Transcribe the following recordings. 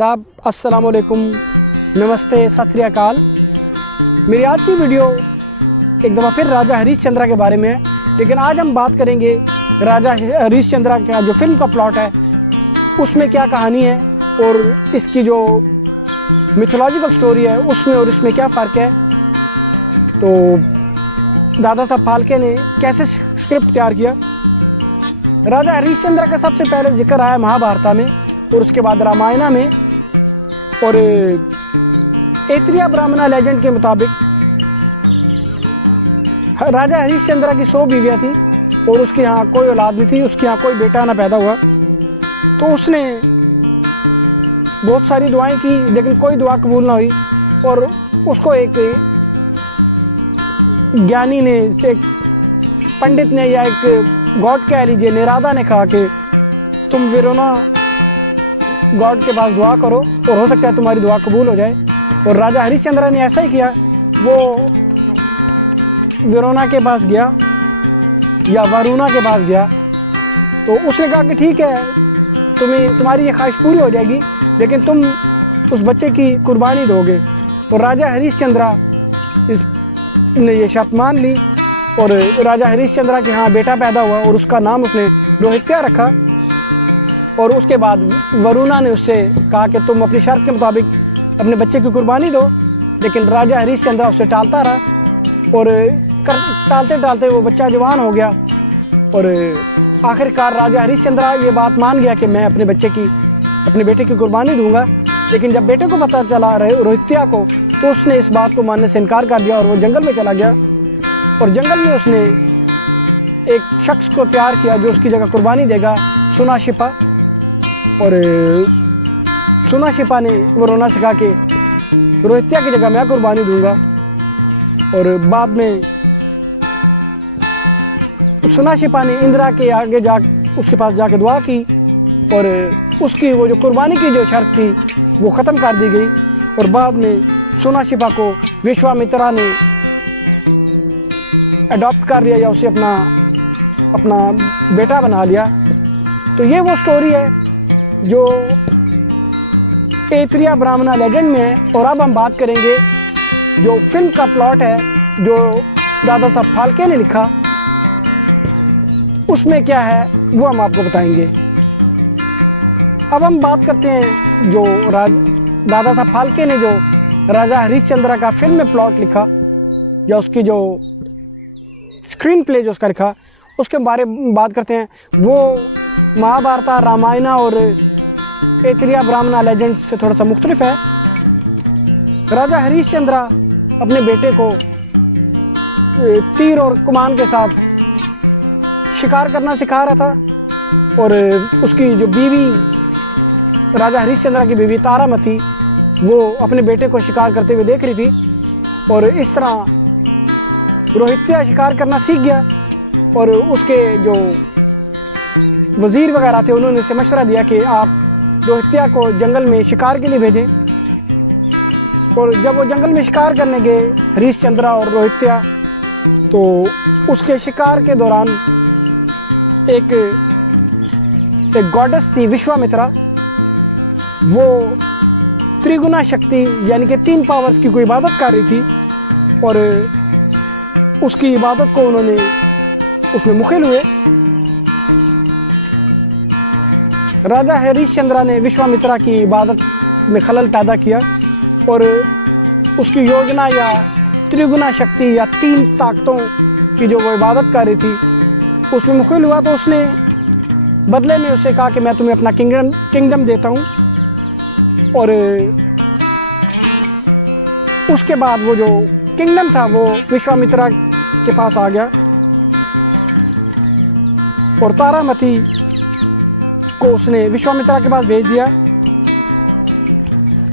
साहब अस्सलाम वालेकुम, नमस्ते, सत श्री अकाल। मेरी आज की वीडियो एक दफ़ा फिर राजा हरीशचंद्र के बारे में है, लेकिन आज हम बात करेंगे राजा हरीशचंद्र का जो फिल्म का प्लॉट है उसमें क्या कहानी है और इसकी जो मिथोलॉजिकल स्टोरी है उसमें और इसमें क्या फ़र्क है। तो दादा साहब फाल्के ने कैसे स्क्रिप्ट तैयार किया। राजा हरीशचंद्र का सबसे पहले जिक्र आया महाभारत में और उसके बाद रामायण में। और ऐतरेय ब्राह्मण लेजेंड के मुताबिक राजा हरीशचंद्र की 100 बीवियाँ थी और उसके यहाँ कोई औलाद नहीं थी, उसके यहाँ कोई बेटा ना पैदा हुआ। तो उसने बहुत सारी दुआएं की लेकिन कोई दुआ कबूल ना हुई। और उसको एक ज्ञानी ने, एक पंडित ने या एक गॉड कह लीजिए, निरादा ने कहा कि तुम वेरोना गॉड के पास दुआ करो और हो सकता है तुम्हारी दुआ कबूल हो जाए। और राजा हरीशचंद्र ने ऐसा ही किया। वो वेरोना के पास गया या वरुणा के पास गया तो उसने कहा कि ठीक है, तुम्हारी ये ख्वाहिश पूरी हो जाएगी लेकिन तुम उस बच्चे की कुर्बानी दोगे। और राजा हरीशचंद्र ने ये शर्त मान ली और राजा हरीशचंद्र के यहाँ बेटा पैदा हुआ और उसका नाम उसने रोहित्या रखा। और उसके बाद वरुणा ने उससे कहा कि तुम अपनी शर्त के मुताबिक अपने बच्चे की कुर्बानी दो, लेकिन राजा हरीशचंद्र उससे टालता रहा और टालते टालते वो बच्चा जवान हो गया। और आखिरकार राजा हरीशचंद्र ये बात मान गया कि मैं अपने बेटे की कुर्बानी दूंगा। लेकिन जब बेटे को पता चला रोहित्या को तो उसने इस बात को मानने से इनकार कर दिया और वो जंगल में चला गया। और जंगल में उसने एक शख्स को तैयार किया जो उसकी जगह कुर्बानी देगा, सुनाशिपा। और सुनाशिपा ने वरुणा से कहा कि रोहित्या की जगह मैं कुर्बानी दूंगा। और बाद में सुनाशिपा ने इंद्रा के आगे उसके पास जाके दुआ की और उसकी वो जो कुर्बानी की जो शर्त थी वो ख़त्म कर दी गई। और बाद में सुनाशिपा को विश्वामित्रा ने अडॉप्ट कर लिया या उसे अपना बेटा बना लिया। तो ये वो स्टोरी है जो ऐतरेय ब्राह्मण लेजेंड में है। और अब हम बात करेंगे जो फिल्म का प्लॉट है जो दादा साहब फाल्के ने लिखा, उसमें क्या है वो हम आपको बताएंगे। अब हम बात करते हैं जो दादा साहब फाल्के ने जो राजा हरीशचंद्र का फिल्म में प्लॉट लिखा या उसकी जो स्क्रीन प्ले जो उसका लिखा उसके बारे में बात करते हैं। वो महाभारत, रामायण और ऐतरेय ब्राह्मण लेजेंड से थोड़ा सा मुख्तलिफ है। राजा हरीशचंद्र अपने बेटे को तीर और कमान के साथ शिकार करना सिखा रहा था और उसकी जो बीवी, राजा हरीशचंद्र की बीवी तारामती, वो अपने बेटे को शिकार करते हुए देख रही थी। और इस तरह रोहित्या शिकार करना सीख गया और उसके जो वज़ीर वगैरह थे उन्होंने उसे मशवरा दिया कि आप रोहित्या को जंगल में शिकार के लिए भेजें। और जब वो जंगल में शिकार करने गए हरीशचंद्र और रोहित्या, तो उसके शिकार के दौरान एक गॉडेस थी विश्वामित्रा, वो त्रिगुणा शक्ति यानी कि 3 पावर्स की कोई इबादत कर रही थी और उसकी इबादत को उन्होंने उसमें मुखिल हुए। राजा हरीशचंद्र ने विश्वामित्रा की इबादत में खलल पैदा किया और उसकी योजना या त्रिगुणा शक्ति या 3 ताकतों की जो वो इबादत कर रही थी उसमें मुखिल हुआ। तो उसने बदले में उससे कहा कि मैं तुम्हें अपना किंगडम देता हूँ। और उसके बाद वो जो किंगडम था वो विश्वामित्रा के पास आ गया और तारामती को उसने विश्वामित्रा के पास भेज दिया।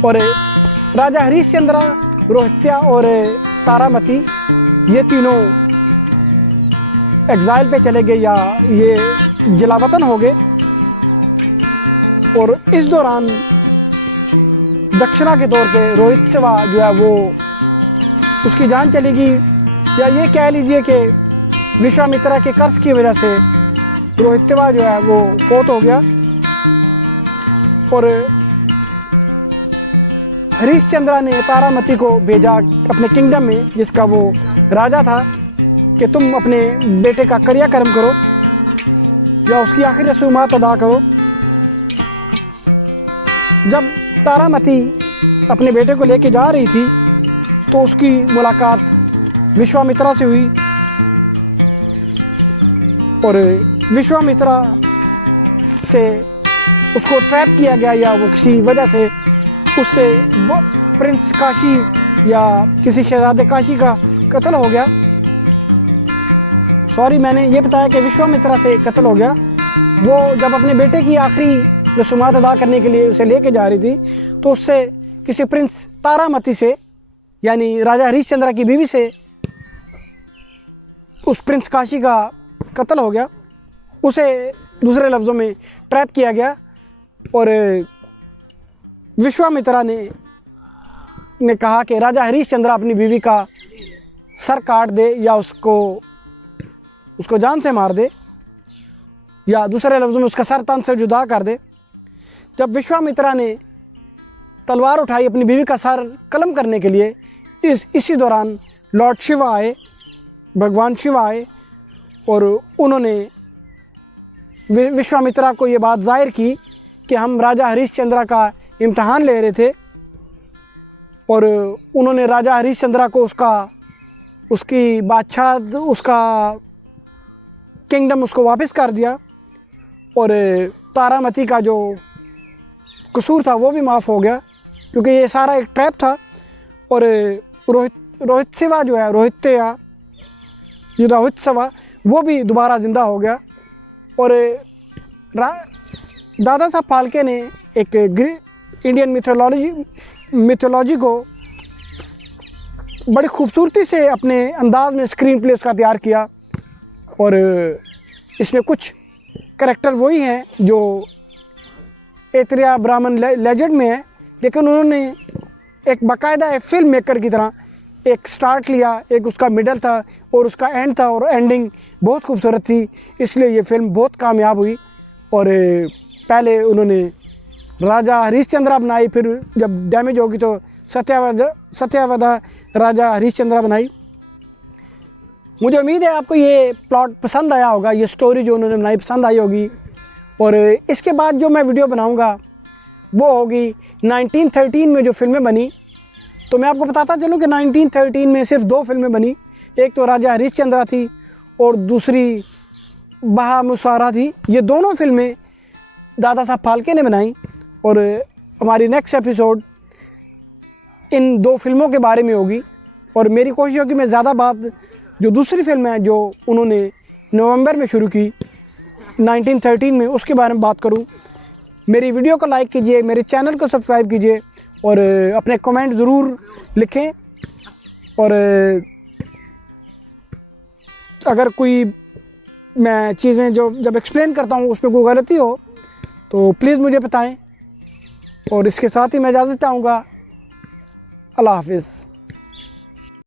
और राजा हरीशचंद्र, रोहित्या और तारामती ये तीनों एग्जाइल पे चले गए या ये जलावतन हो गए। और इस दौरान दक्षिणा के तौर पे रोहित्या जो है वो उसकी जान चली गई, या ये कह लीजिए कि विश्वामित्रा के कर्ज की वजह से रोहित्या जो है वो फौत हो गया। और हरिश्चंद्र ने तारामती को भेजा अपने किंगडम में, जिसका वो राजा था, कि तुम अपने बेटे का क्रियाकर्म करो या उसकी आखिरी रसूमात अदा करो। जब तारामती अपने बेटे को लेके जा रही थी तो उसकी मुलाकात विश्वामित्रा से हुई और विश्वामित्रा से उसको ट्रैप किया गया, या वो किसी वजह से उससे प्रिंस काशी या किसी शहजादे काशी का कत्ल हो गया। सॉरी, मैंने ये बताया कि विश्वामित्रा से कत्ल हो गया। वो जब अपने बेटे की आखिरी रसूमात अदा करने के लिए उसे लेके जा रही थी तो उससे किसी प्रिंस तारामती से, यानी राजा हरिश्चंद्र की बीवी से, उस प्रिंस काशी का कत्ल हो गया। उसे दूसरे लफ्ज़ों में ट्रैप किया गया और विश्वामित्रा ने कहा कि राजा हरिश्चंद्र अपनी बीवी का सर काट दे या उसको जान से मार दे, या दूसरे लफ्ज़ों में उसका सर तन से जुदा कर दे। जब विश्वामित्रा ने तलवार उठाई अपनी बीवी का सर कलम करने के लिए, इसी दौरान लॉर्ड शिवा आए, भगवान शिवा आए और उन्होंने विश्वामित्रा को ये बात जाहिर की कि हम राजा हरिश्चंद्र का इम्तहान ले रहे थे, और उन्होंने राजा हरिश्चंद्र को उसकी बादशाह, उसका किंगडम उसको वापस कर दिया, और तारामती का जो कसूर था वो भी माफ़ हो गया, क्योंकि ये सारा एक ट्रैप था। और रोहित सेवा जो है, रोहित सेवा वो भी दोबारा ज़िंदा हो गया। और दादा साहब फाल्के ने एक इंडियन मिथोलॉजी को बड़ी खूबसूरती से अपने अंदाज में स्क्रीन प्ले उसका तैयार किया, और इसमें कुछ करैक्टर वही हैं जो ऐतरेय ब्राह्मण लेजेंड में है, लेकिन उन्होंने एक बाकायदा एक फिल्म मेकर की तरह एक स्टार्ट लिया, एक उसका मिडल था और उसका एंड था, और एंडिंग बहुत खूबसूरत थी, इसलिए ये फिल्म बहुत कामयाब हुई। और पहले उन्होंने राजा हरिश्चंद्र बनाई, फिर जब डैमेज होगी तो सत्यावधा राजा हरिश्चंद्र बनाई। मुझे उम्मीद है आपको ये प्लॉट पसंद आया होगा, ये स्टोरी जो उन्होंने बनाई पसंद आई होगी। और इसके बाद जो मैं वीडियो बनाऊंगा वो होगी 1913 में जो फिल्में बनी। तो मैं आपको बताता चलूँ कि 1913 में सिर्फ 2 फिल्में बनी, एक तो राजा हरिश्चंद्र थी और दूसरी बहामुसारा थी। ये दोनों फिल्में दादा साहब फाल्के ने बनाई, और हमारी नेक्स्ट एपिसोड इन 2 फिल्मों के बारे में होगी। और मेरी कोशिश होगी मैं ज़्यादा बात जो दूसरी फिल्म है जो उन्होंने नवंबर में शुरू की 1913 में, उसके बारे में बात करूं। मेरी वीडियो को लाइक कीजिए, मेरे चैनल को सब्सक्राइब कीजिए और अपने कमेंट ज़रूर लिखें। और अगर कोई मैं चीज़ें जो जब एक्सप्लेन करता हूँ उसमें कोई गलती हो तो प्लीज़ मुझे बताएं। और इसके साथ ही मैं इजाज़त चाहूँगा। अल्लाह हाफिज़।